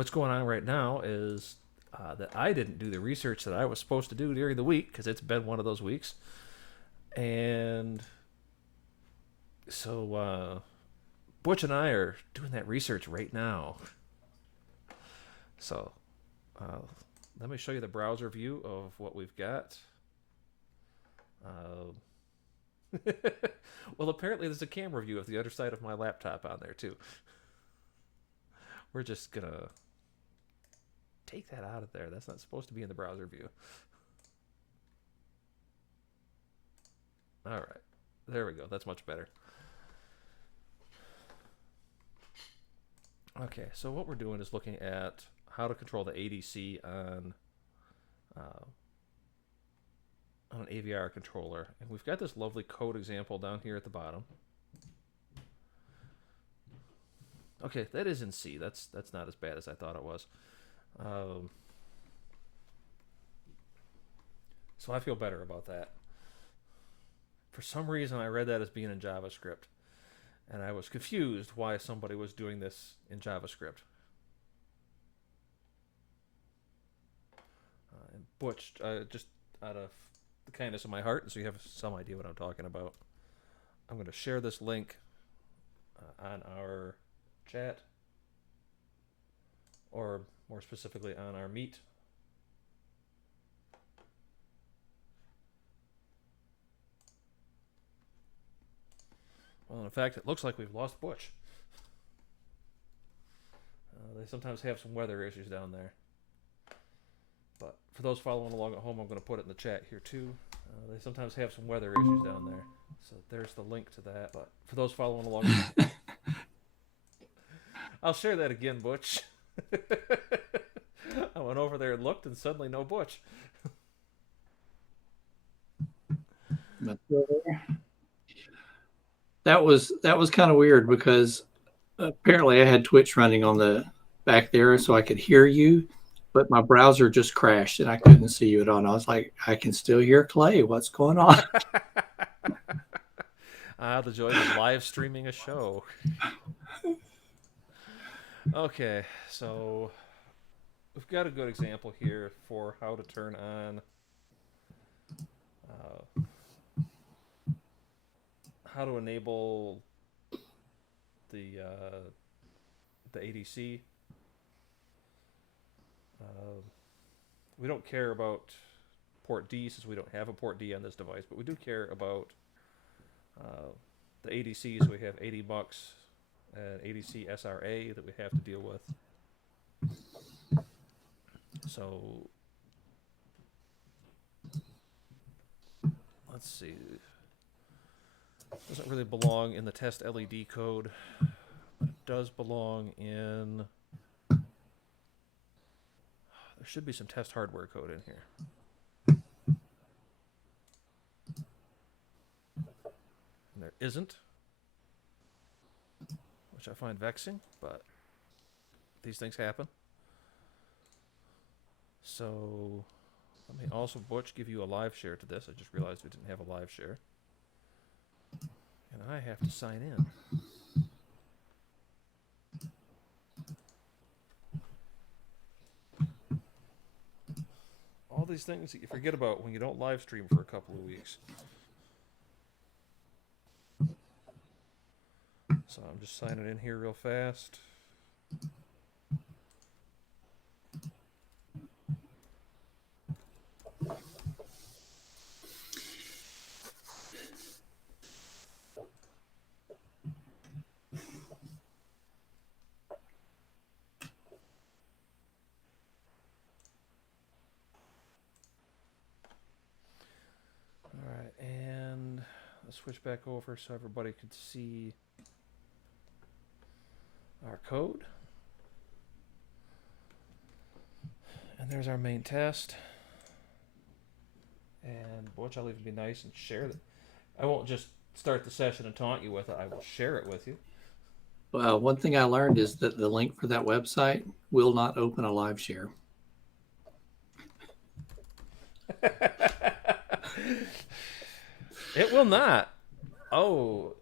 what's going on right now is that I didn't do the research that I was supposed to do during the week because it's been one of those weeks. And so Butch and I are doing that research right now. So uh, let me show you the browser view of what we've got. Well, apparently there's a camera view of the other side of my laptop on there too. We're just gonna take that out of there. That's not supposed to be in the browser view. All right, there we go. That's much better. Okay, so what we're doing is looking at how to control the ADC uh, on an AVR controller, and we've got this lovely code example down here at the bottom. Okay, that is in C. That's not as bad as I thought it was. So I feel better about that. For some reason, I read that as being in JavaScript, and I was confused why somebody was doing this in JavaScript. And Butch, just out of the kindness of my heart, so you have some idea what I'm talking about, I'm going to share this link on our chat, or more specifically on our Meet. Well, in fact, it looks like we've lost Butch. They sometimes have some weather issues down there. But for those following along at home, I'm going to put it in the chat here too. They sometimes have some weather issues down there. So there's the link to that. But for those following along, I'll share that again, Butch. I went over there and looked, and suddenly no Butch. That was kind of weird because apparently I had Twitch running on the back there so I could hear you, but my browser just crashed and I couldn't see you at all. And I was like, I can still hear Clay. What's going on? The joys of live streaming a show. Okay, so we've got a good example here for how to turn on how to enable the ADC. We don't care about port D since we don't have a port D on this device, but we do care about the ADCs. We have 80 bucks and ADC SRA that we have to deal with. So let's see. Doesn't really belong in the test LED code, but it does belong in. There should be some test hardware code in here. And there isn't, which I find vexing, but these things happen. So let me also, Butch, give you a live share to this. I just realized we didn't have a live share. And I have to sign in. All these things that you forget about when you don't live stream for a couple of weeks. So I'm just signing in here real fast. Alright, and let's switch back over so everybody could see our code. And there's our main test. And Butch, I'll even be nice and share it. I won't just start the session and taunt you with it. I will share it with you. Well, one thing I learned is that the link for that website will not open a live share. It will not. Oh.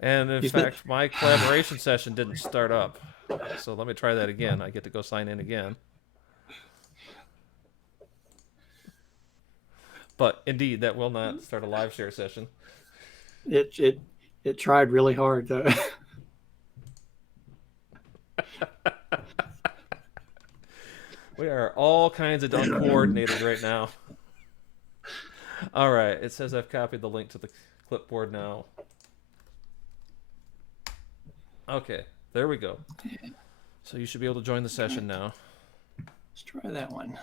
And in You said, fact, my collaboration session didn't start up. So let me try that again. I get to go sign in again. But indeed, that will not start a live share session. it tried really hard though. We are all kinds of uncoordinated right now. All right, it says I've copied the link to the clipboard now. Okay, there we go. So you should be able to join the session now. Let's try that one.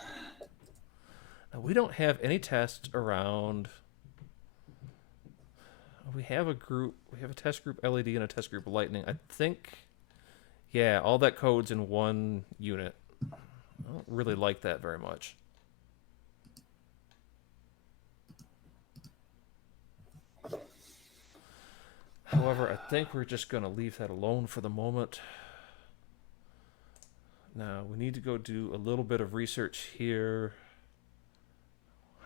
Now, we don't have any tests around. We have a group. We have a test group LED and a test group Lightning. I think, yeah, all that code's in one unit. I don't really like that very much. However, I think we're just going to leave that alone for the moment. Now, we need to go do a little bit of research here.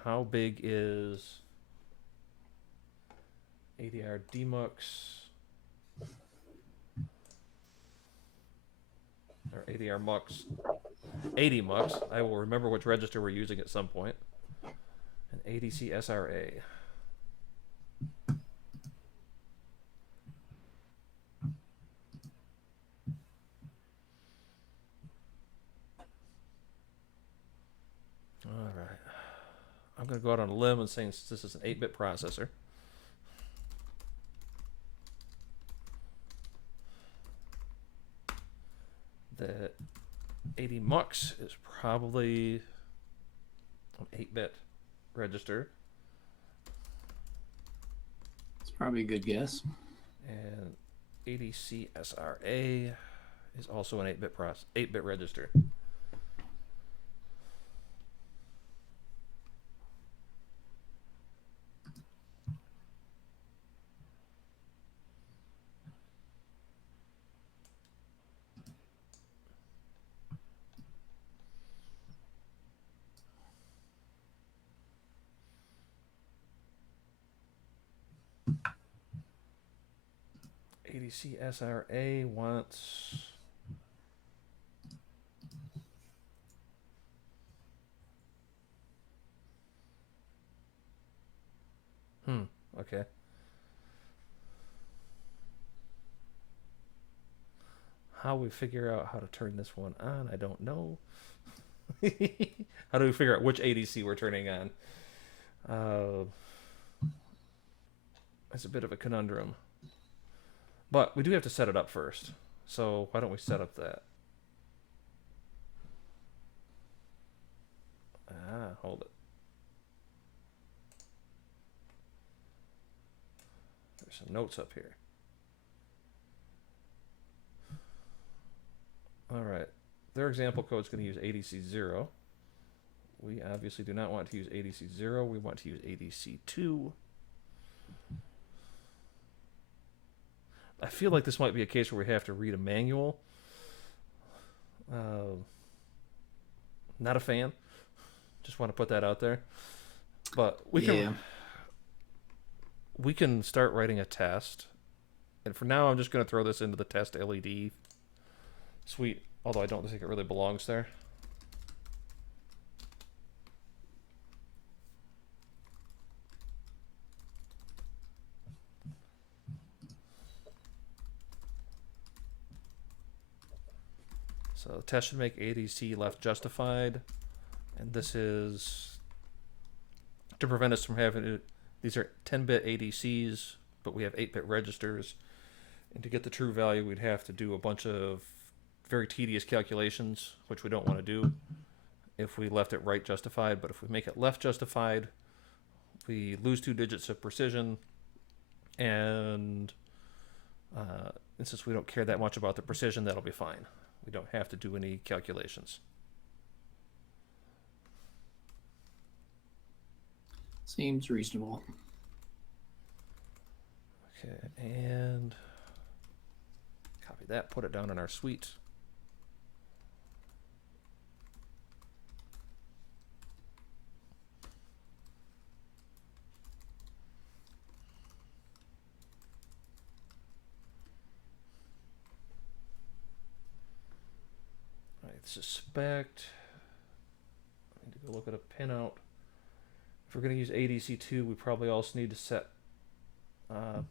How big is ADR demux? Or ADR mux? 80 mux. I will remember which register we're using at some point. And ADC SRA. All right. I'm going to go out on a limb and say this is an 8-bit processor. That 80 mux is probably an 8-bit register. It's probably a good guess. And ADC SRA is also an 8-bit register. ADC SRA wants okay. How we figure out how to turn this one on, I don't know. How do we figure out which ADC we're turning on? It's a bit of a conundrum. But we do have to set it up first. So why don't we set up that? Hold it. There's some notes up here. All right. Their example code is going to use ADC0. We obviously do not want to use ADC0. We want to use ADC2. I feel like this might be a case where we have to read a manual. Not a fan. Just want to put that out there. But we can start writing a test. And for now, I'm just going to throw this into the test LED suite, although I don't think it really belongs there. So the test should make ADC left justified, and this is to prevent us from having to, these are 10-bit ADCs, but we have 8-bit registers, and to get the true value we'd have to do a bunch of very tedious calculations, which we don't want to do if we left it right justified. But if we make it left justified, we lose 2 digits of precision, and since we don't care that much about the precision, that'll be fine. We don't have to do any calculations. Seems reasonable. Okay, and copy that, put it down in our suite. suspect I need to go look at a pinout. If we're going to use ADC2, we probably also need to set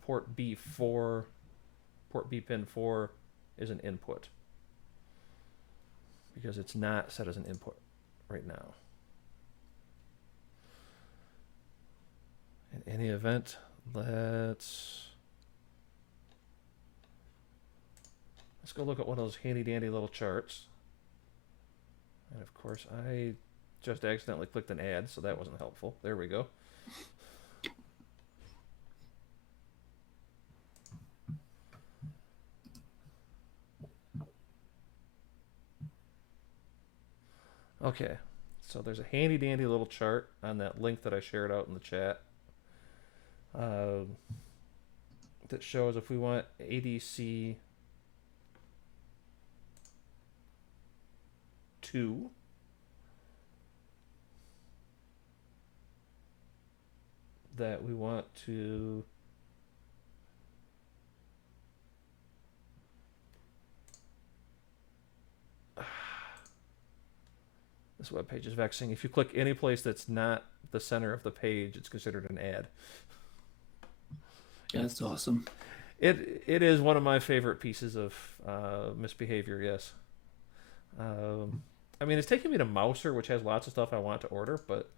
port B4. Port B pin 4 is an input because it's not set as an input right now. In any event, let's go look at one of those handy dandy little charts. And of course, I just accidentally clicked an ad, so that wasn't helpful. There we go. Okay, so there's a handy dandy little chart on that link that I shared out in the chat that shows if we want ADC 2, that we want to this web page is vexing. If you click any place that's not the center of the page, it's considered an ad. That's awesome. It is one of my favorite pieces of misbehavior, yes. I mean, it's taking me to Mouser, which has lots of stuff I want to order, but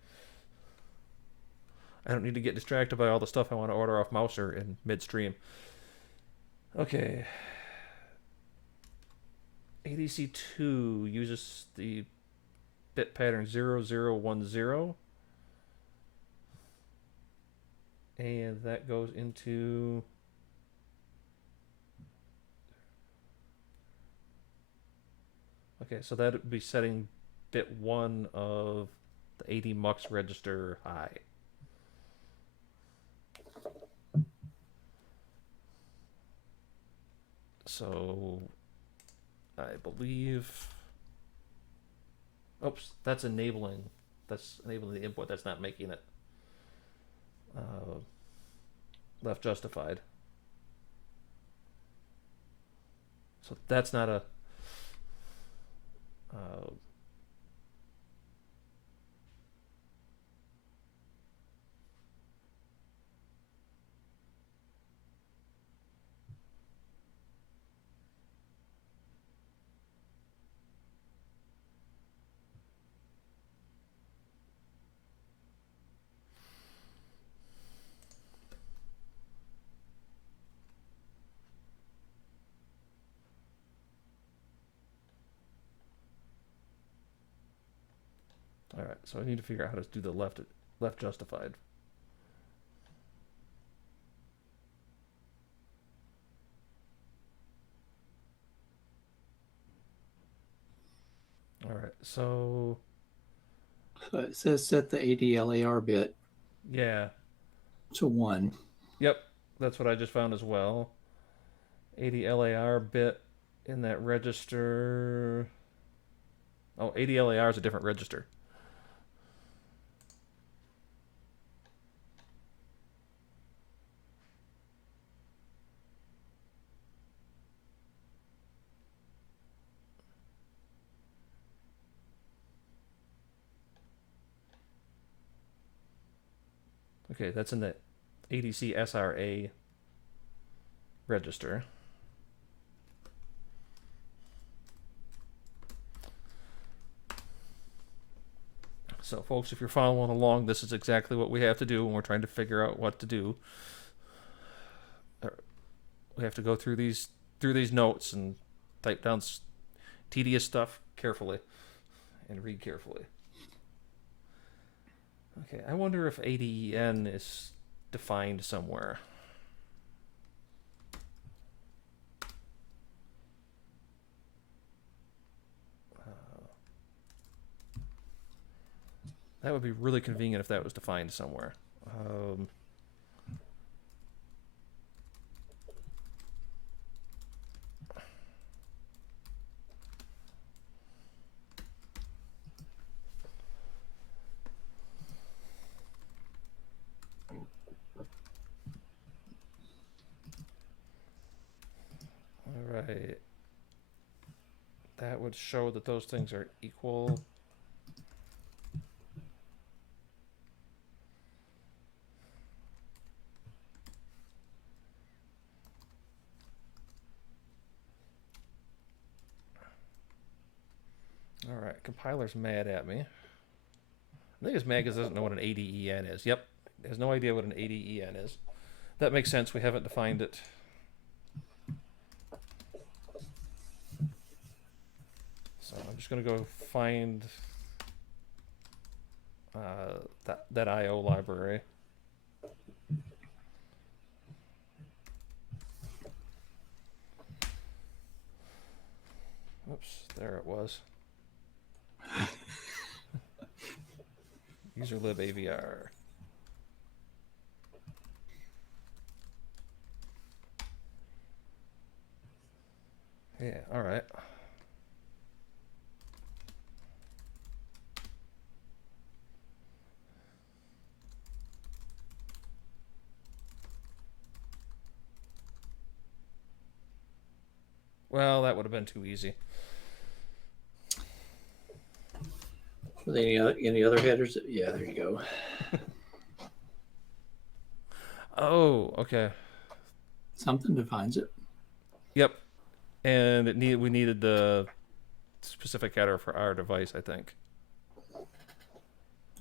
I don't need to get distracted by all the stuff I want to order off Mouser in midstream. Okay. ADC2 uses the bit pattern 0010, and that goes into okay, so that would be setting bit 1 of the 80 mux register high. So I believe oops, that's enabling the input. That's not making it left justified. So that's not a all right, so I need to figure out how to do the left justified. All right, so it says set the ADLAR bit yeah, to 1. yep, that's what I just found as well. ADLAR bit in that register. Oh, ADLAR is a different register. Okay, that's in the ADC SRA register. So, folks, if you're following along, this is exactly what we have to do when we're trying to figure out what to do. We have to go through these notes and type down tedious stuff carefully and read carefully. Okay, I wonder if ADEN is defined somewhere. That would be really convenient if that was defined somewhere. All right. that would show that those things are equal. All right, compiler's mad at me. I think it's mad because it doesn't know what an ADEN is. Yep, it has no idea what an ADEN is. That makes sense. We haven't defined it. So I'm just going to go find that IO library. Oops, there it was. User lib AVR. Yeah, all right. Well, that would have been too easy. With any other headers? Yeah, there you go. Oh, okay. Something defines it. Yep. And we needed the specific header for our device, I think.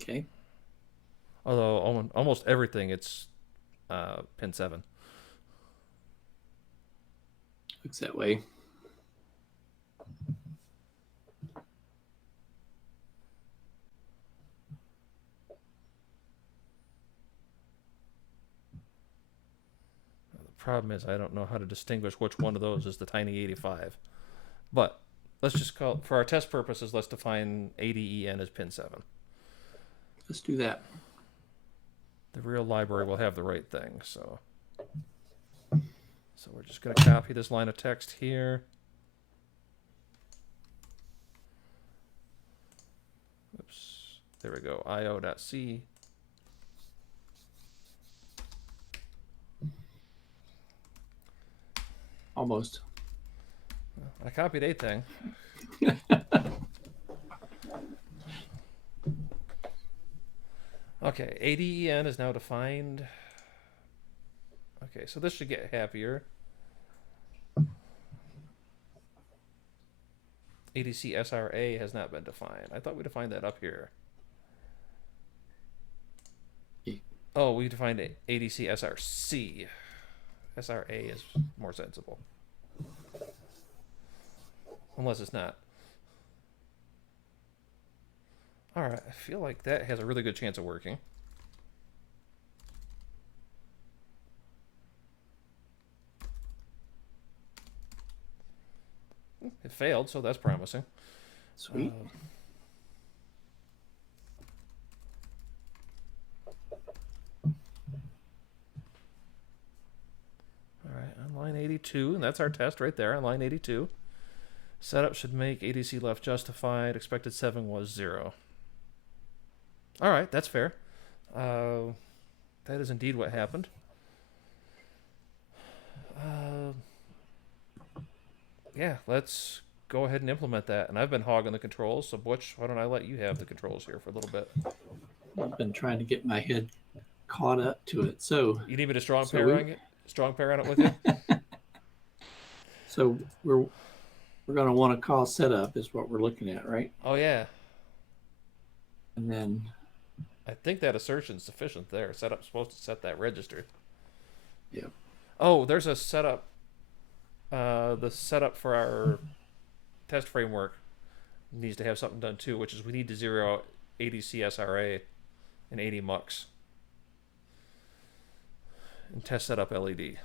Okay. Although almost everything, it's pin 7. Looks that way. The problem is I don't know how to distinguish which one of those is the tiny 85. But let's just call, for our test purposes, let's define ADEN as pin 7. Let's do that. The real library will have the right thing, so we're just going to copy this line of text here. Oops. There we go. io.c. Almost. I copied a thing. Okay, ADEN is now defined. Okay, so this should get happier. ADC SRA has not been defined. I thought we defined that up here. Oh, we defined ADC SRC. SRA is more sensible. Unless it's not. Alright, I feel like that has a really good chance of working. It failed, so that's promising. Sweet. Alright, on line 82, and that's our test right there on line 82. Setup should make ADC left justified. Expected 7 was 0. Alright, that's fair. That is indeed what happened. Yeah, let's go ahead and implement that. And I've been hogging the controls, so Butch, why don't I let you have the controls here for a little bit? I've been trying to get my head caught up to it. So you need me to strong pair on it with you? So we're going to want to call setup is what we're looking at, right? Oh yeah. And then I think that assertion's sufficient there. Setup's supposed to set that register. Yep. Oh, there's a setup. The setup for our test framework needs to have something done too, which is we need to zero out ADC SRA and 80 mux and test setup LED.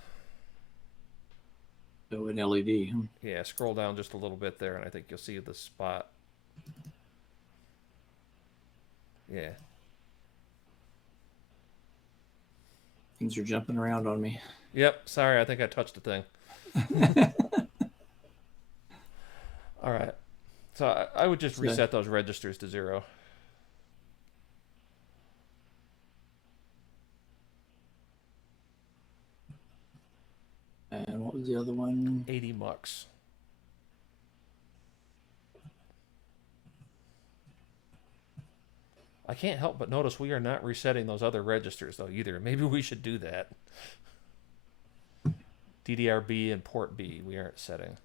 So an LED. Yeah, scroll down just a little bit there, and I think you'll see the spot. Yeah. Things are jumping around on me. Yep. Sorry, I think I touched a thing. All right. So I would just reset those registers to 0. And what was the other one? 80 mux. I can't help but notice we are not resetting those other registers though either. Maybe we should do that. DDR-B and port B we aren't setting.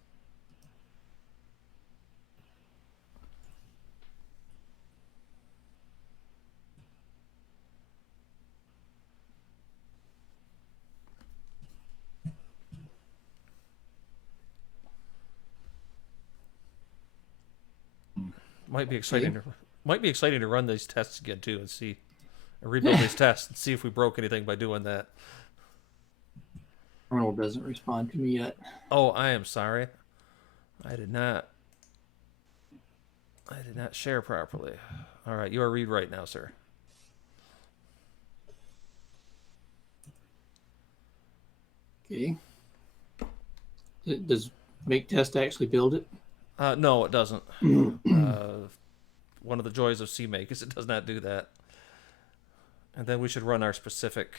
Might be exciting. Might be exciting to run these tests again too and see, and rebuild these tests and see if we broke anything by doing that. Terminal doesn't respond to me yet. Oh, I am sorry. I did not share properly. All right, you are read right now, sir. Okay. Does make test actually build it? No, it doesn't. One of the joys of CMake is it does not do that. And then we should run our specific.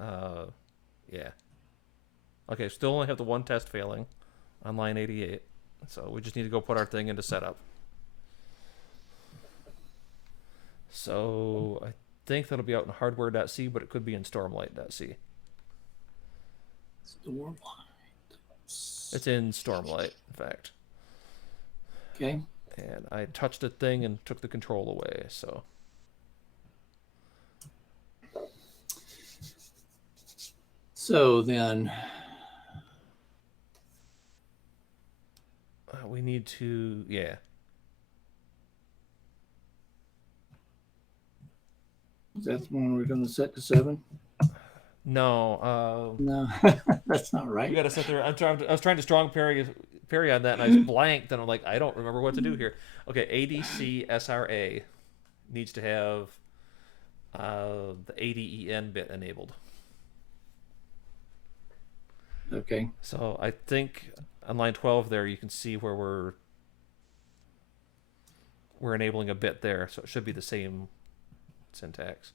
Yeah. Okay, still only have the one test failing on line 88. So we just need to go put our thing into setup. So I think that'll be out in hardware.c, but it could be in stormlight.c. Stormlight. It's in Stormlight, in fact. Okay. And I touched a thing and took the control away, so. So then we need to, yeah. Is that the one we're going to set to 7? No, No, that's not right. you gotta sit there. I was trying to strong parry on that, and I was blanked, and I'm like, I don't remember what to do here. Okay, ADC SRA needs to have the ADEN bit enabled. Okay. So I think on line 12 there, you can see where we're enabling a bit there, so it should be the same syntax.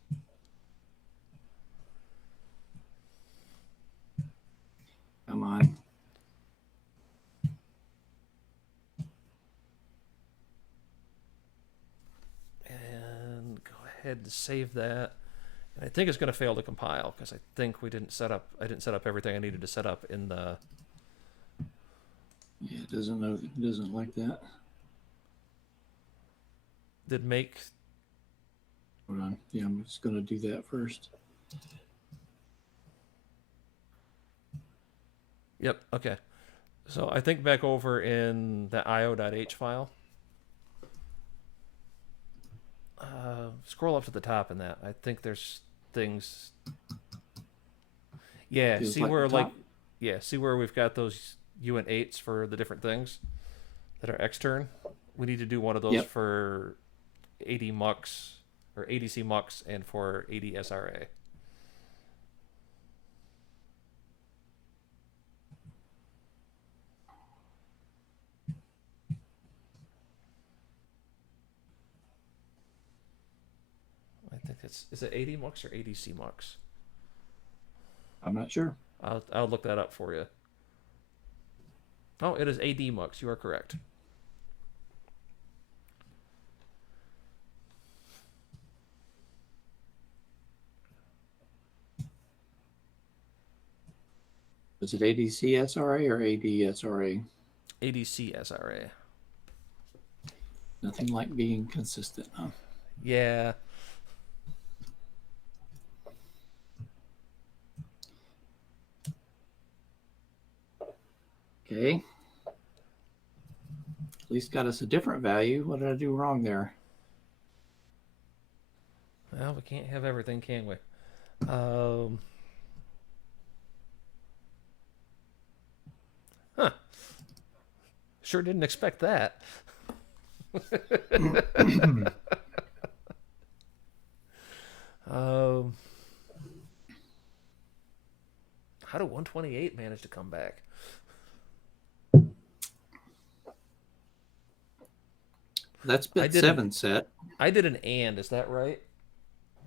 Come on. And go ahead and save that. And I think it's going to fail to compile because I think I didn't set up everything I needed to set up in the. Yeah, it doesn't like that. Did make. Hold on. Yeah, I'm just going to do that first. Yep. Okay. So I think back over in the io.h file. Scroll up to the top in that. I think there's things. Yeah. Feels See like where the top. see where we've got those uint8s for the different things that are extern. We need to do one of those Yep. for AD mux or ADC mux and for ADSRA. I think is it AD mux or ADC mux? I'm not sure. I'll look that up for you. Oh, it is AD mux. You are correct. Is it ADC SRA or ADSRA? ADC SRA. Nothing like being consistent, huh? Yeah. Okay. At least got us a different value. What did I do wrong there? Well, we can't have everything, can we? Huh. Sure didn't expect that. How did 128 manage to come back? That's bit 7 set. I did an and, is that right?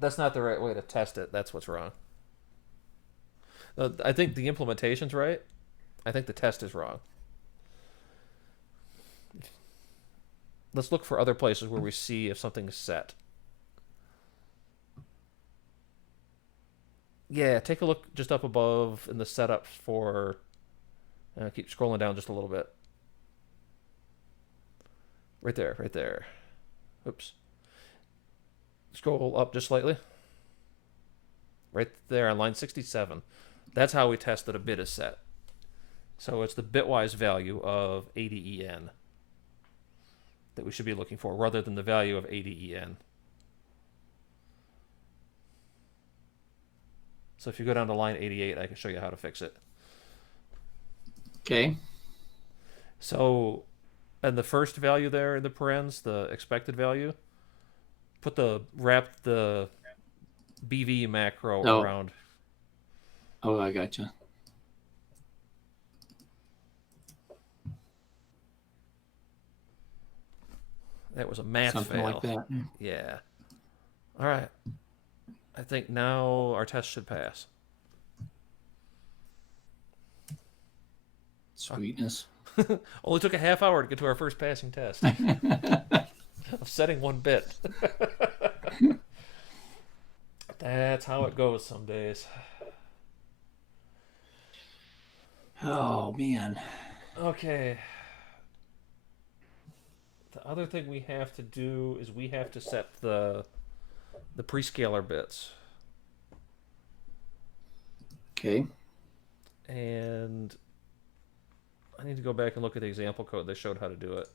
That's not the right way to test it. That's what's wrong. I think the implementation's right. I think the test is wrong. Let's look for other places where we see if something's set. Yeah, take a look just up above in the setups for. Keep scrolling down just a little bit. Right there, right there. Oops. Scroll up just slightly. Right there on line 67. That's how we test that a bit is set. So it's the bitwise value of ADEN that we should be looking for rather than the value of ADEN. So if you go down to line 88, I can show you how to fix it. Okay. So, and the first value there in the parens, the expected value, wrap the BV macro around. Oh, I gotcha. That was a math Something fail. like that. Yeah. All right. I think now our test should pass. Sweetness. Only took a half hour to get to our first passing test of setting one bit. That's how it goes some days. Oh, man. Okay. The other thing we have to do is we have to set the prescaler bits. Okay. And I need to go back and look at the example code that showed how to do it.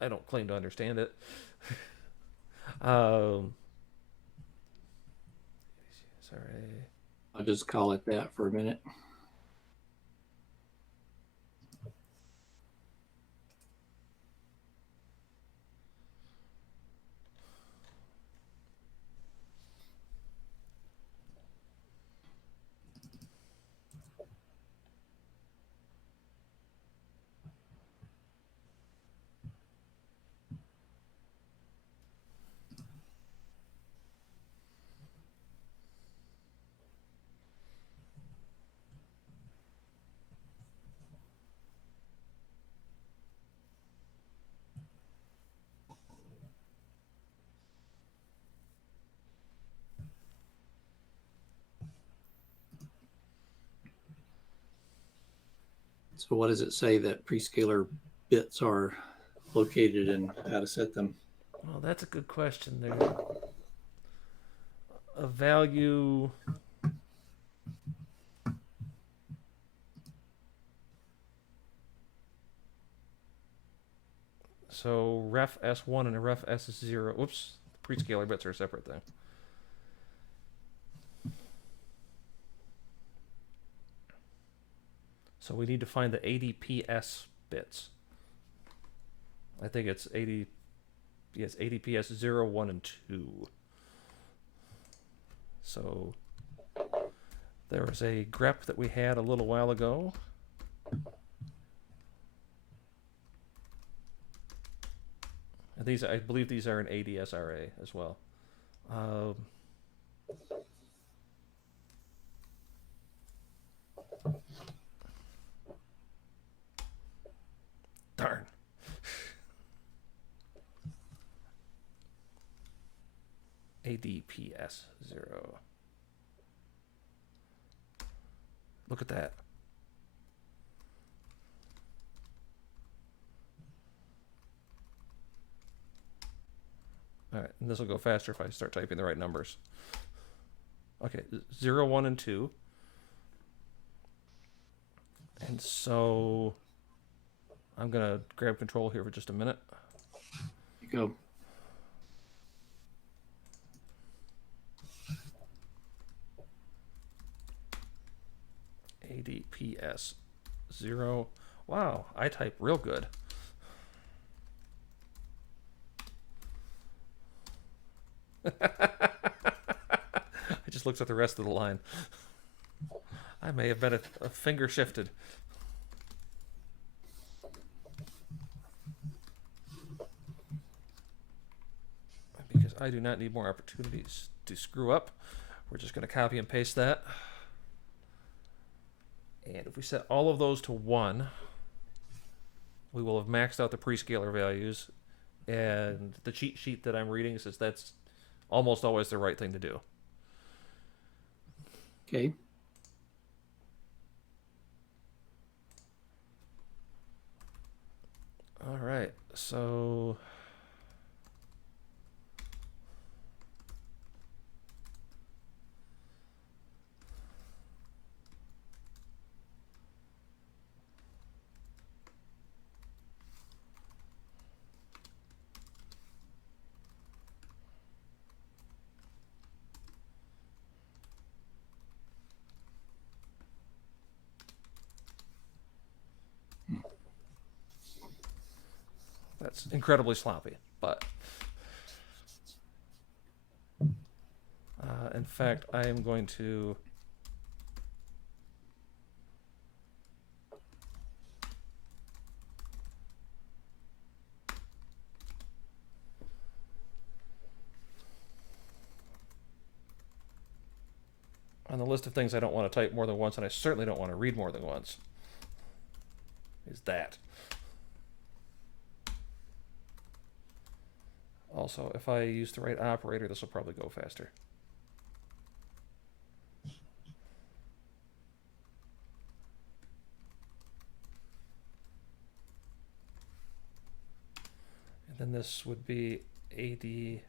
I don't claim to understand it. Sorry. I'll just call it that for a minute. So what does it say that prescaler bits are located and how to set them? Well, that's a good question there. A value. So ref S1 and a ref S0. Whoops. Prescaler bits are a separate thing. So we need to find the ADPS bits. I think it's 80. Yes, ADPS 0, 1, and 2. So there was a grep that we had a little while ago. And these, I believe these are an ADSRA as well. Darn. ADPS 0. Look at that. All right, and this will go faster if I start typing the right numbers. Okay, 0, 1, and 2. And so I'm going to grab control here for just a minute. You go. ADPS 0. Wow, I type real good. I just looked at the rest of the line. I may have been a finger shifted. Because I do not need more opportunities to screw up. We're just going to copy and paste that. And if we set all of those to 1, we will have maxed out the prescaler values, and the cheat sheet that I'm reading says that's almost always the right thing to do. Okay. All right, so that's incredibly sloppy, but in fact, I am going to on the list of things I don't want to type more than once, and I certainly don't want to read more than once, is that. Also, if I use the right operator, this will probably go faster. And then this would be ADCSRA.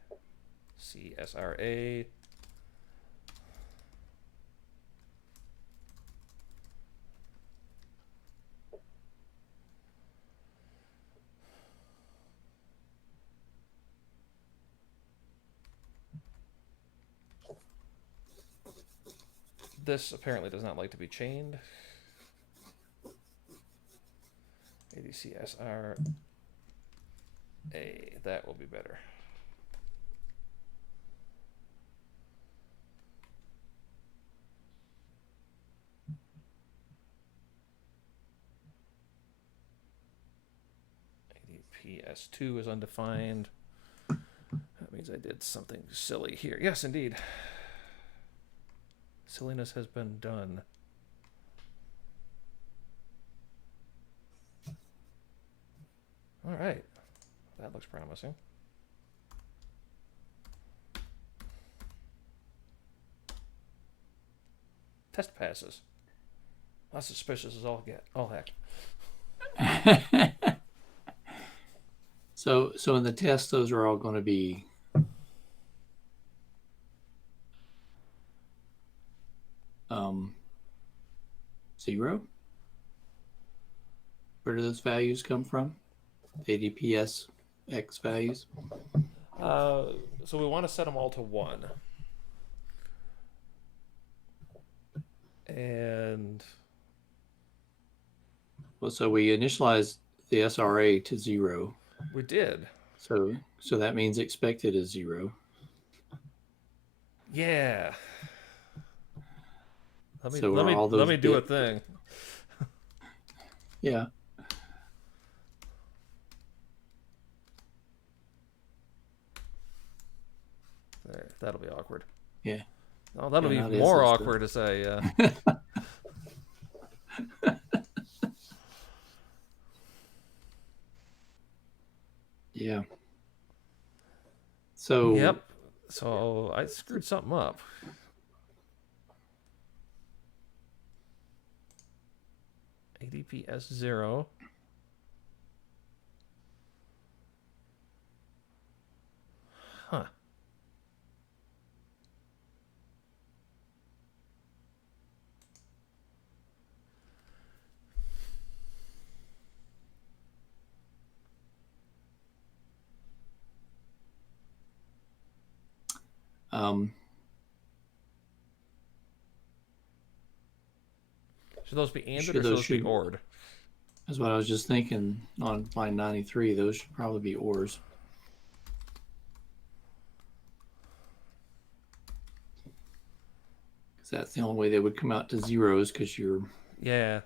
This apparently does not like to be chained. ADCSRA. That will be better. ADPS2 is undefined. That means I did something silly here. Yes, indeed. Silliness has been done. All right. That looks promising. Test passes. That's suspicious as all get. All heck. So in the test, those are all going to be zero. Where do those values come from? ADPS X values. So we want to set them all to 1. And Well, so we initialized the SRA to 0. we did. So that means expected is 0. Yeah. Let me So let are me all let those me do a bit- thing. Yeah. There, that'll be awkward. Yeah. Oh, that'll Yeah, be that is more this awkward to say. Yeah. So Yep. So I screwed something up. ADPS 0. Huh. Should those be ANDed or should those be ORed? That's what I was just thinking on line 93. Those should probably be ORs. Because that's the only way they would come out to zeros because you're. Yeah.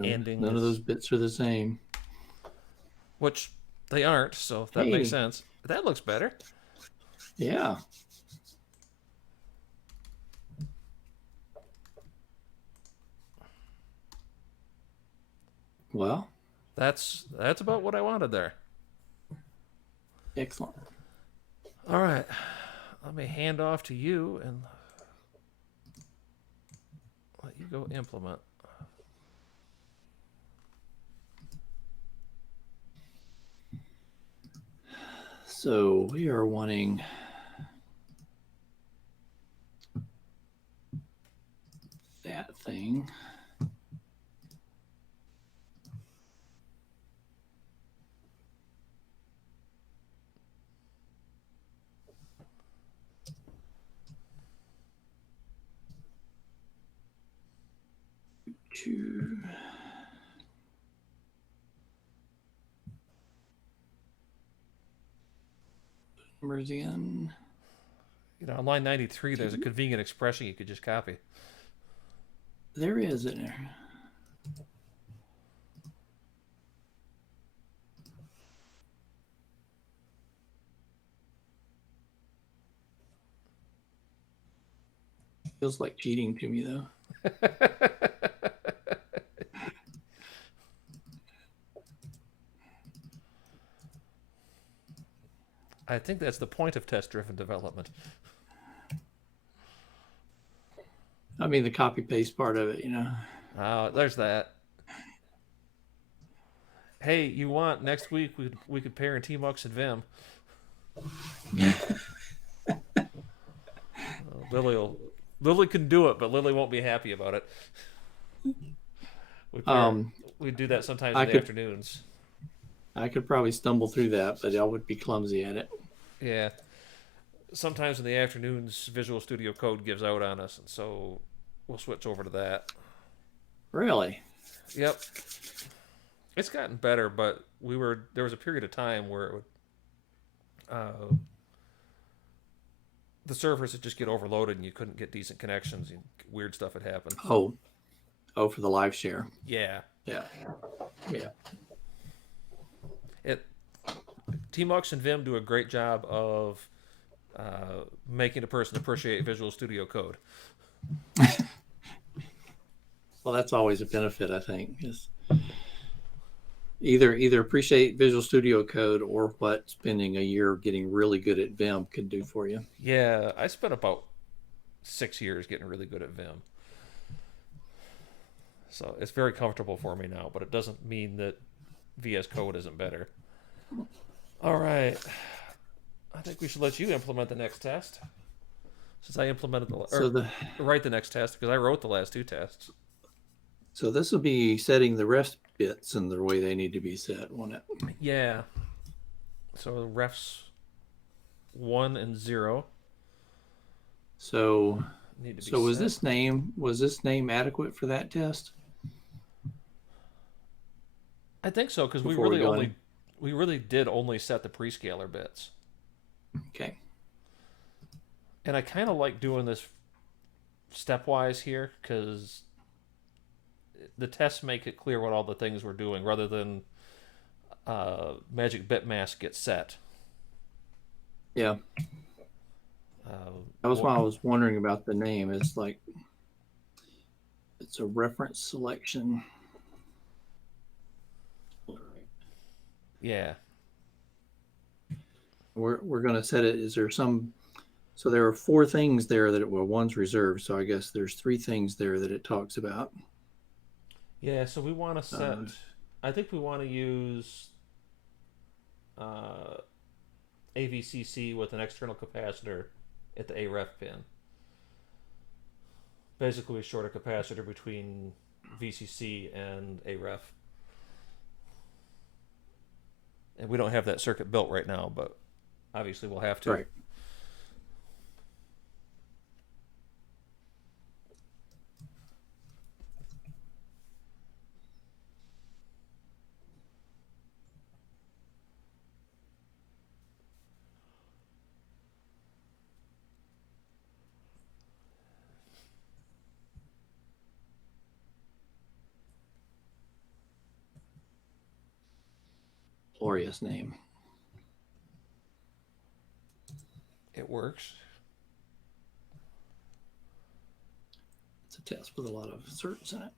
Ending. None of those bits are the same. Which they aren't, so that makes sense. That looks better. Yeah. Well, that's about what I wanted there. Excellent. All right. Let me hand off to you and let you go implement. So we are wanting that thing. To numbers again. You know, on line 93, there's a convenient expression you could just copy. There is in there. Feels like cheating to me, though. I think that's the point of test-driven development. I mean, the copy paste part of it, you know. There's that. Hey, you want next week we could pair in Tmux and Vim. Lily can do it, but Lily won't be happy about it. We do that sometimes in the afternoons. I could probably stumble through that, but I would be clumsy at it. Yeah. Sometimes in the afternoons, Visual Studio Code gives out on us, and so we'll switch over to that. Really? Yep. It's gotten better, but there was a period of time where it would, the servers would just get overloaded and you couldn't get decent connections. And weird stuff would happen. Oh, for the live share. Yeah. Yeah. Tmux and Vim do a great job of making a person appreciate Visual Studio Code. Well, that's always a benefit, I think. Is either appreciate Visual Studio Code or what spending a year getting really good at Vim could do for you. Yeah, I spent about 6 years getting really good at Vim. So it's very comfortable for me now, but it doesn't mean that VS Code isn't better. All right. I think we should let you implement the next test. Since I implemented write the next test, because I wrote the last two tests. So this will be setting the ref bits in the way they need to be set, won't it? Yeah. So refs 1 and 0. So need to be was set. this name adequate for that test? I think so, because we really did only set the prescaler bits. Okay. And I kind of like doing this stepwise here, because the tests make it clear what all the things we're doing, rather than magic bit mask gets set. Yeah. That was why I was wondering about the name. It's like it's a reference selection. Yeah. We're going to set it. Is there some? So there are 4 things there that one's reserved. So I guess there's 3 things there that it talks about. Yeah. So we want to set. I think we want to use AVCC with an external capacitor at the AREF pin. Basically, we short a capacitor between VCC and AREF. And we don't have that circuit built right now, but obviously we'll have to. Right. Glorious name. It works. It's a test with a lot of certs in it.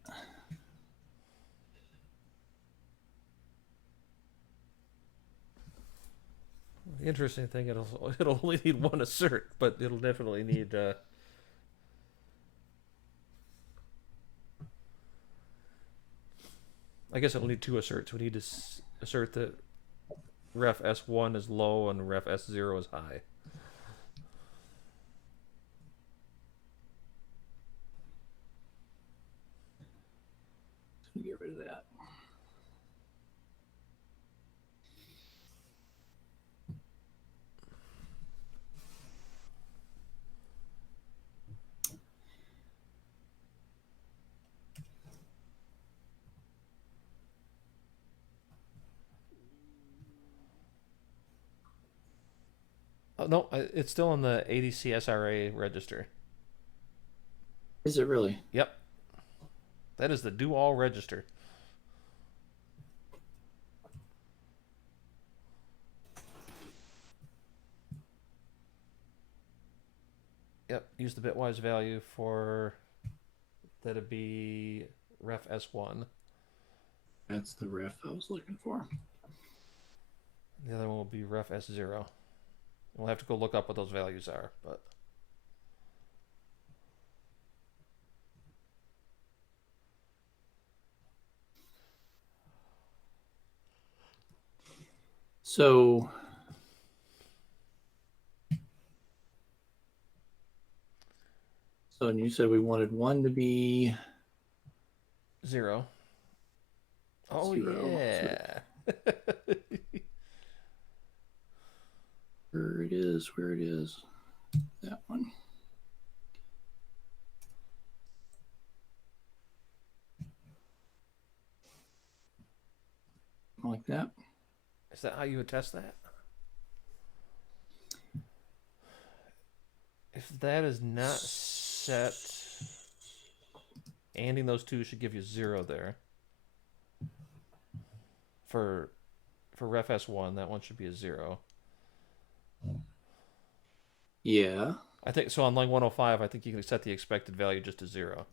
The interesting thing, it'll only need one assert, but it'll definitely need. I guess it'll need two asserts. We need to assert that ref S1 is low and ref S0 is high. Get rid of that. Oh, no, it's still on the ADC SRA register. Is it really? Yep. That is the do all register. Yep, use the bitwise value for that'd be ref S1. That's the ref I was looking for. The other one will be ref S0. We'll have to go look up what those values are, but so and you said we wanted one to be 0. Oh 0. yeah. Where it is. That one. Like that. Is that how you would test that? If that is not set, anding those two should give you 0 there. For ref S1, that one should be a 0. Yeah. I think so. On line 105, I think you can set the expected value just to 0.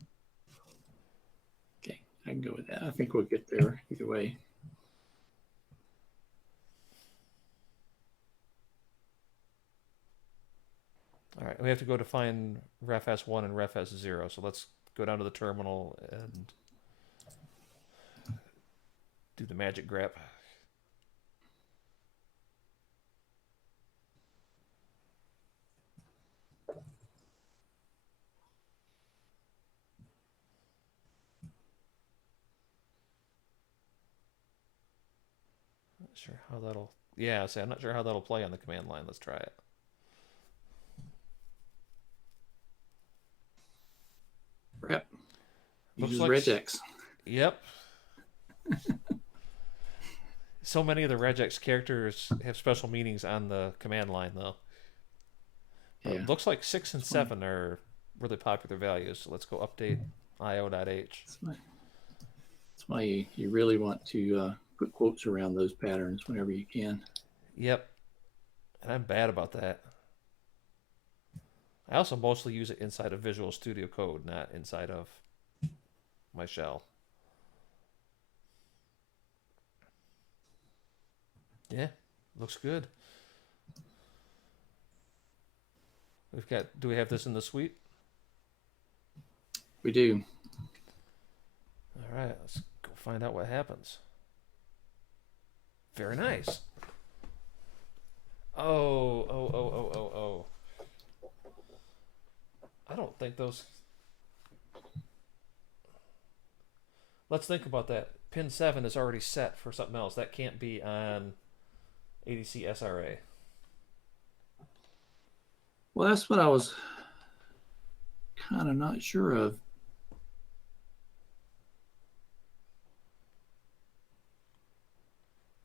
Okay, I can go with that. I think we'll get there either way. All right, we have to go to find ref S1 and ref S0. So let's go down to the terminal and do the magic grep. Not sure how that'll. Yeah, see, I'm not sure how that'll play on the command line. Let's try it. Yep. Looks Use like regex. Yep. So many of the regex characters have special meanings on the command line, though. Yeah. Looks like 6 and 7 are really popular values. So let's go update io.h. That's why you really want to put quotes around those patterns whenever you can. Yep. And I'm bad about that. I also mostly use it inside of Visual Studio Code, not inside of my shell. Yeah, looks good. Do we have this in the suite? We do. All right, let's go find out what happens. Very nice. Oh. I don't think those... Let's think about that. Pin 7 is already set for something else. That can't be on ADC SRA. Well, that's what I was kind of not sure of.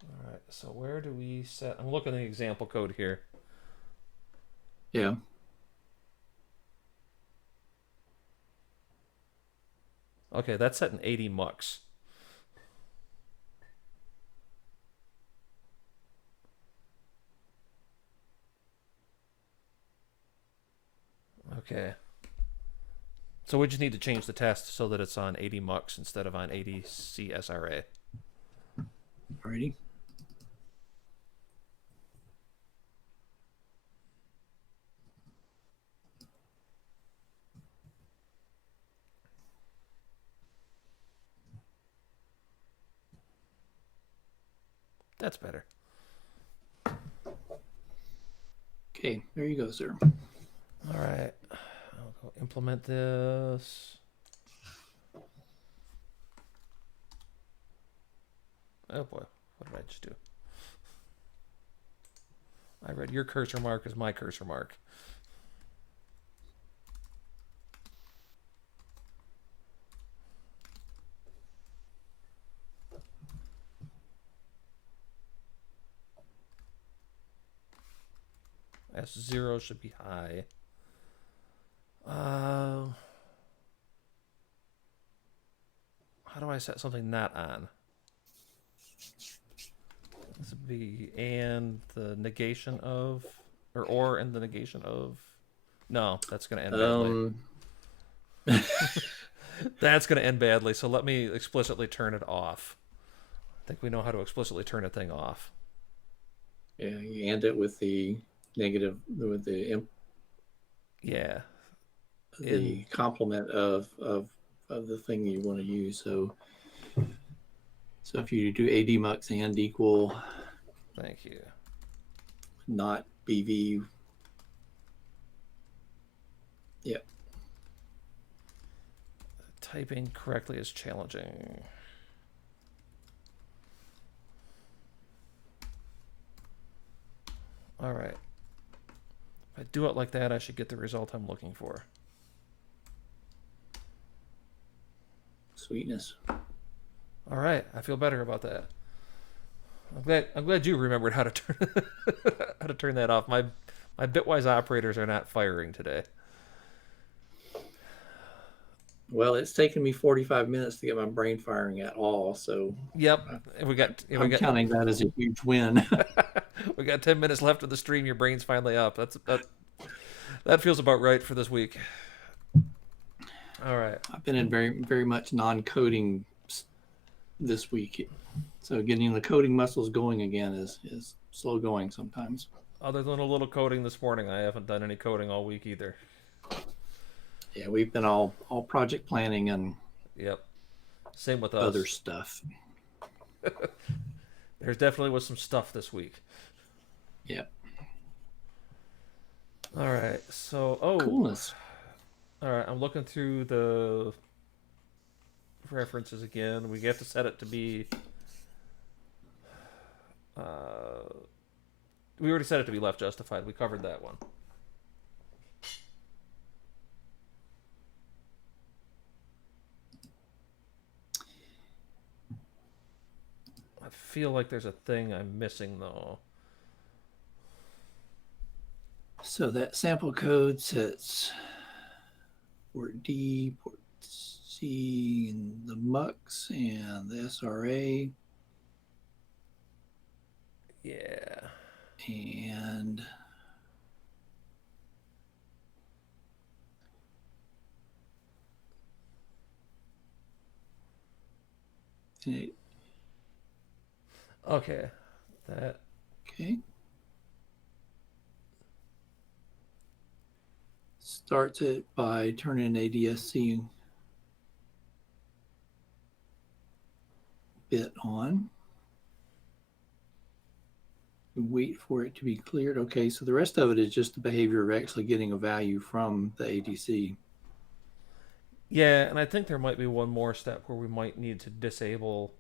All right, so where do we set... I'm looking at the example code here. Yeah. Okay, that's set in 80 mux. Okay. So we just need to change the test so that it's on 80 mux instead of on 80 CSRA. Alrighty. That's better. Okay, there you go, sir. All right. I'll go implement this. Oh boy, what did I just do? I read your cursor mark as my cursor mark. S0 should be high. How do I set something not on? This would be and the negation of, or and the negation of. No, that's going to end badly. That's going to end badly. So let me explicitly turn it off. I think we know how to explicitly turn a thing off. Yeah, you end it with the negative, with the Yeah. the complement of the thing you want to use. So if you do AD mux and equal, Thank you. not BV. Yeah. Typing correctly is challenging. All right. If I do it like that, I should get the result I'm looking for. Sweetness. All right, I feel better about that. I'm glad you remembered how to turn how to turn that off. My bitwise operators are not firing today. Well, it's taken me 45 minutes to get my brain firing at all. So Yep, I'm counting that as a huge win. We got 10 minutes left of the stream. Your brain's finally up. That feels about right for this week. All right. I've been in very much non-coding this week, so getting the coding muscles going again is slow going sometimes. Other than a little coding this morning, I haven't done any coding all week either. Yeah, we've been all project planning and Yep. Same with us. Other stuff. There's definitely was some stuff this week. Yep. All right. So, coolness. All right, I'm looking through the references again. We have to set it to be. We already set it to be left justified. We covered that one. I feel like there's a thing I'm missing though. So that sample code sets port D, port C, and the MUX and the SRA. Yeah. And okay. That. Okay. Starts it by turning ADSC bit on. Wait for it to be cleared. Okay, so the rest of it is just the behavior of actually getting a value from the ADC. Yeah, and I think there might be one more step where we might need to disable.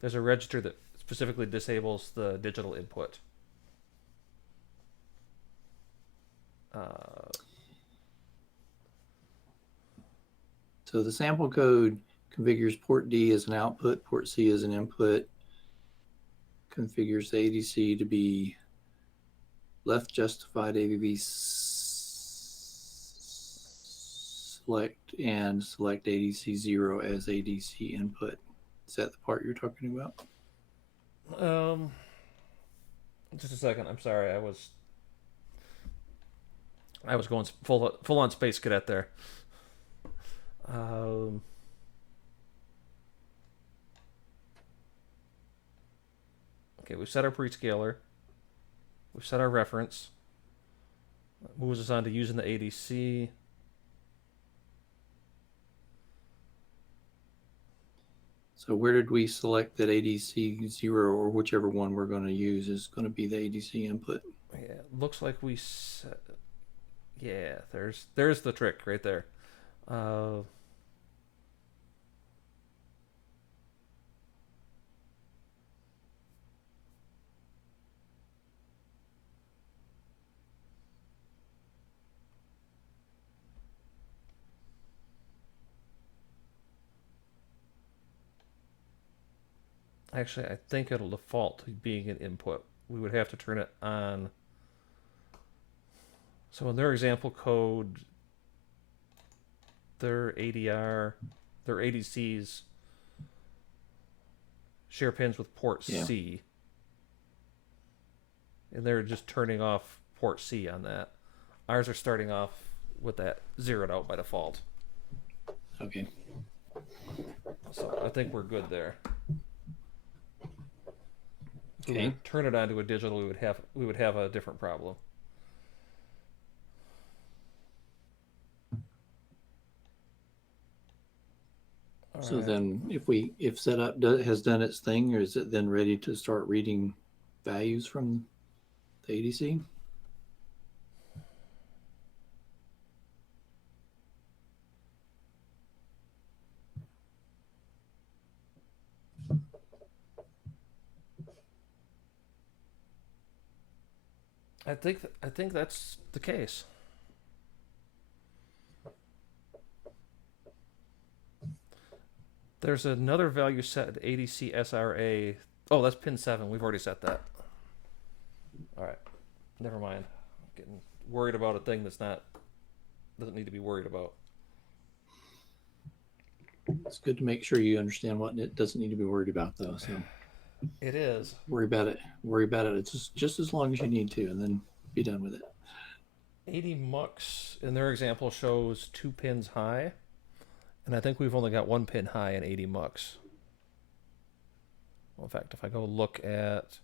There's a register that specifically disables the digital input. So the sample code configures port D as an output, port C as an input, configures the ADC to be left justified AVV select and select ADC 0 as ADC input. Is that the part you're talking about? Just a second. I'm sorry. I was going full on Space Cadet there. Okay, we've set our prescaler. We've set our reference. That moves us on to using the ADC. So where did we select that ADC 0 or whichever one we're going to use is going to be the ADC input? Yeah, looks like we set. Yeah, there's the trick right there. Uh, Actually, I think it'll default to being an input. We would have to turn it on. So in their example code, their ADR, their ADCs share pins with port Yeah. C. And they're just turning off port C on that. Ours are starting off with that zeroed out by default. Okay. So I think we're good there. If we Okay. were to turn it onto a digital, we would have a different problem. So Alright. then if setup has done its thing, or is it then ready to start reading values from the ADC? I think that's the case. There's another value set ADC SRA. Oh, that's pin 7. We've already set that. Alright. Never mind. I'm getting worried about a thing doesn't need to be worried about. It's good to make sure you understand what it doesn't need to be worried about, though. So It is. worry about it. Worry about it. It's just as long as you need to, and then be done with it. 80 mux in their example shows 2 pins high, and I think we've only got 1 pin high in 80 mux. Well, in fact, if I go look at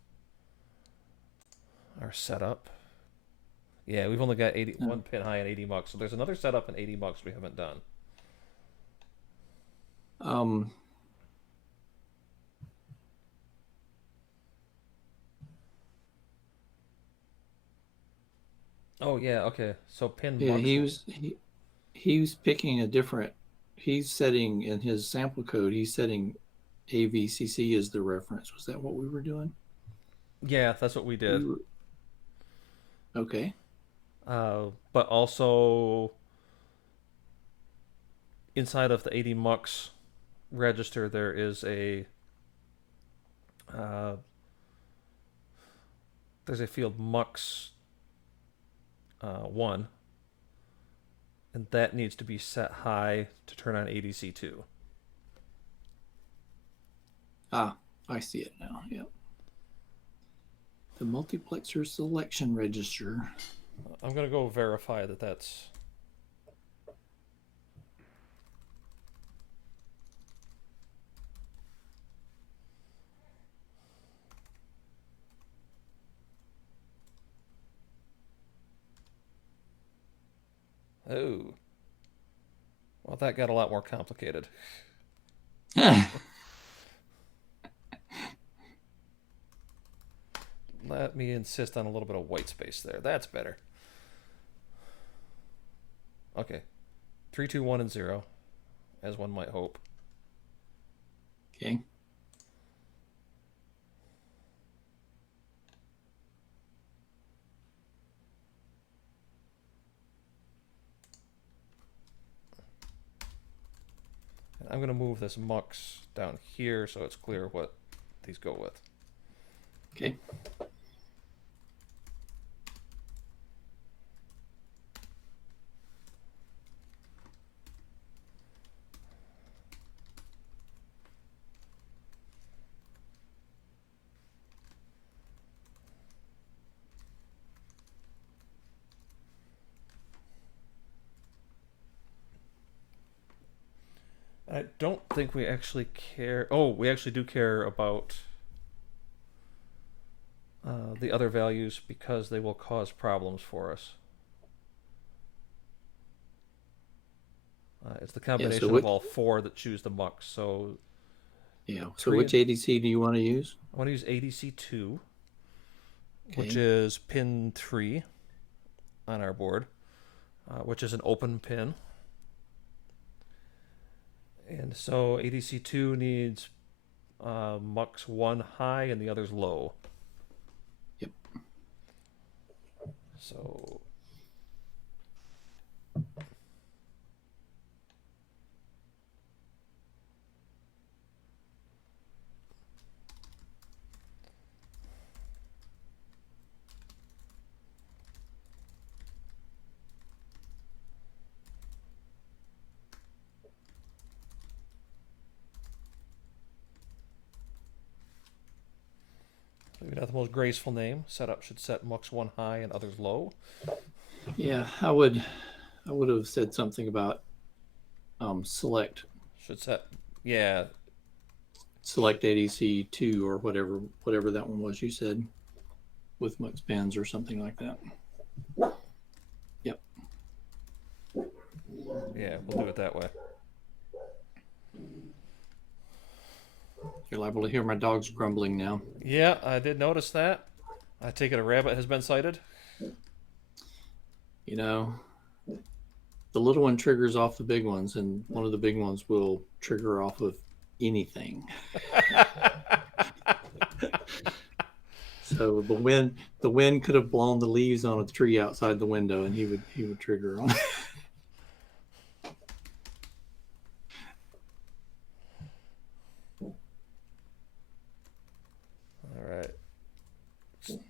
our setup, yeah, we've only got 1 pin high in 80 mux. So there's another setup in 80 mux we haven't done. Um, Oh yeah, okay. So pin yeah, mux. he was picking a different. He's setting in his sample code. He's setting AVCC as the reference. Was that what we were doing? Yeah, that's what we did. Okay. But also inside of the 80 mux register, there is uh, there's a field mux 1, and that needs to be set high to turn on ADC2. Ah, I see it now. Yep. The multiplexer selection register. I'm gonna go verify that that's. Oh. Well, that got a lot more complicated. Let me insist on a little bit of white space there. That's better. Okay. 3, 2, 1, and 0, as one might hope. Okay. And I'm going to move this mux down here so it's clear what these go with. Okay. I don't think we actually care. Oh, we actually do care about the other values because they will cause problems for us. It's the combination of all 4 that choose the mux. So Yeah. So which ADC do you want to use? I want to use ADC2, which Okay. is pin 3 on our board, which is an open pin. And so ADC2 needs Mux 1 high and the other's low. Yep. So maybe not the most graceful name. Setup should set Mux 1 high and others low. Yeah, I would have said something about select Should set, yeah, ADC 2 or whatever that one was you said, with Mux pins or something like that. Yep. yeah, we'll do it that way. You're liable to hear my dogs grumbling now. Yeah, I did notice that. I take it a rabbit has been sighted. You know, the little one triggers off the big ones, and one of the big ones will trigger off of anything. So the wind could have blown the leaves on a tree outside the window, and he would trigger on. All right.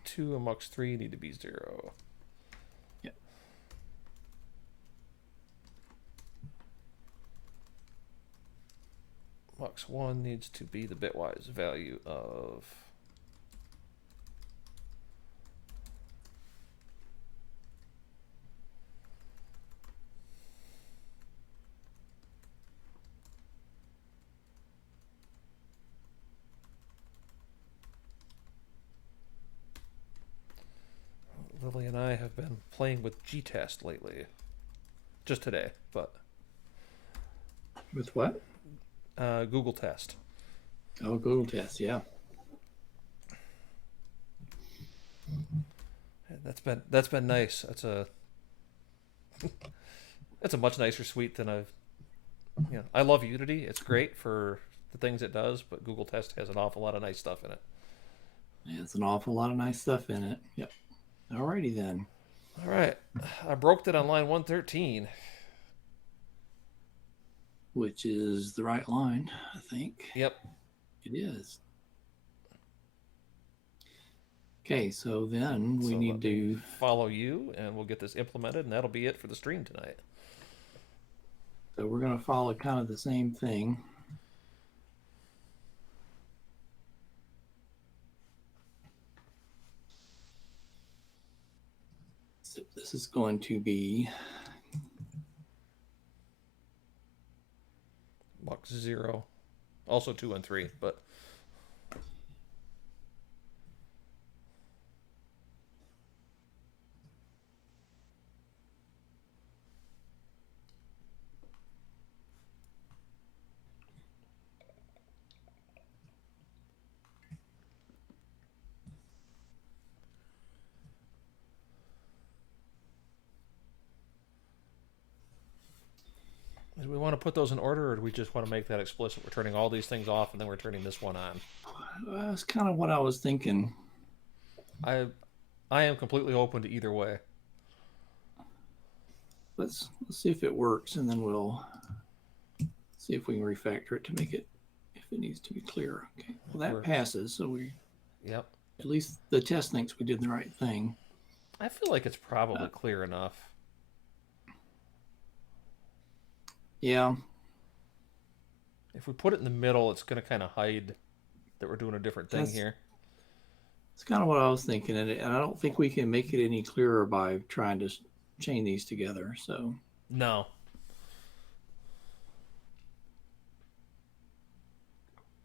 2 and Mux 3 need to be 0. Yep. Mux 1 needs to be the bitwise value of Lily and I have been playing with G-Test lately. Just today, but With what? Google Test. Oh, Google Test, yeah. That's been nice. It's a much nicer suite than I love Unity. It's great for the things it does, but Google Test has an awful lot of nice stuff in it. There's an awful lot of nice stuff in it. Yep. Alrighty then. All right, I broke it on line 113. Which is the right line, I think. Yep. It is. Okay, so then we need to follow you, and we'll get this implemented, and that'll be it for the stream tonight. So we're going to follow kind of the same thing. So this is going to be Mux 0, also 2 and 3, but do we want to put those in order, or do we just want to make that explicit? We're turning all these things off, and then we're turning this one on. That's kind of what I was thinking. I am completely open to either way. Let's see if it works, and then we'll see if we can refactor it to make it, if it needs to be clear. Okay, well that passes, so we, yep, at least the test thinks we did the right thing. I feel like it's probably clear enough. Yeah. If we put it in the middle, it's going to kind of hide that we're doing a different thing here. It's kind of what I was thinking, and I don't think we can make it any clearer by trying to chain these together. So no.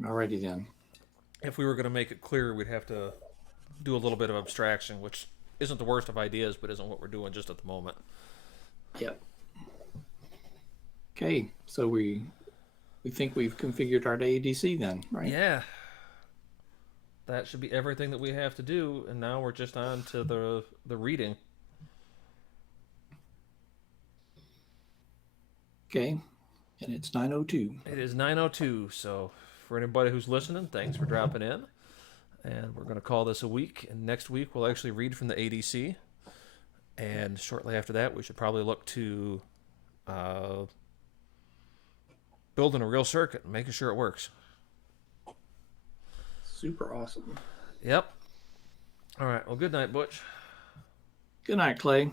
Alrighty then. If we were going to make it clearer, we'd have to do a little bit of abstraction, which isn't the worst of ideas, but isn't what we're doing just at the moment. Yep. Okay, so we we think we've configured our ADC then, right? Yeah. That should be everything that we have to do, and now we're just on to the reading. Okay. And it's 9:02. It is 9:02, so for anybody who's listening, thanks for dropping in. And we're going to call this a week, and next week we'll actually read from the ADC. And shortly after that, we should probably look to building a real circuit and making sure it works. Super awesome. Yep. All right. Well, good night, Butch. Good night, Clay.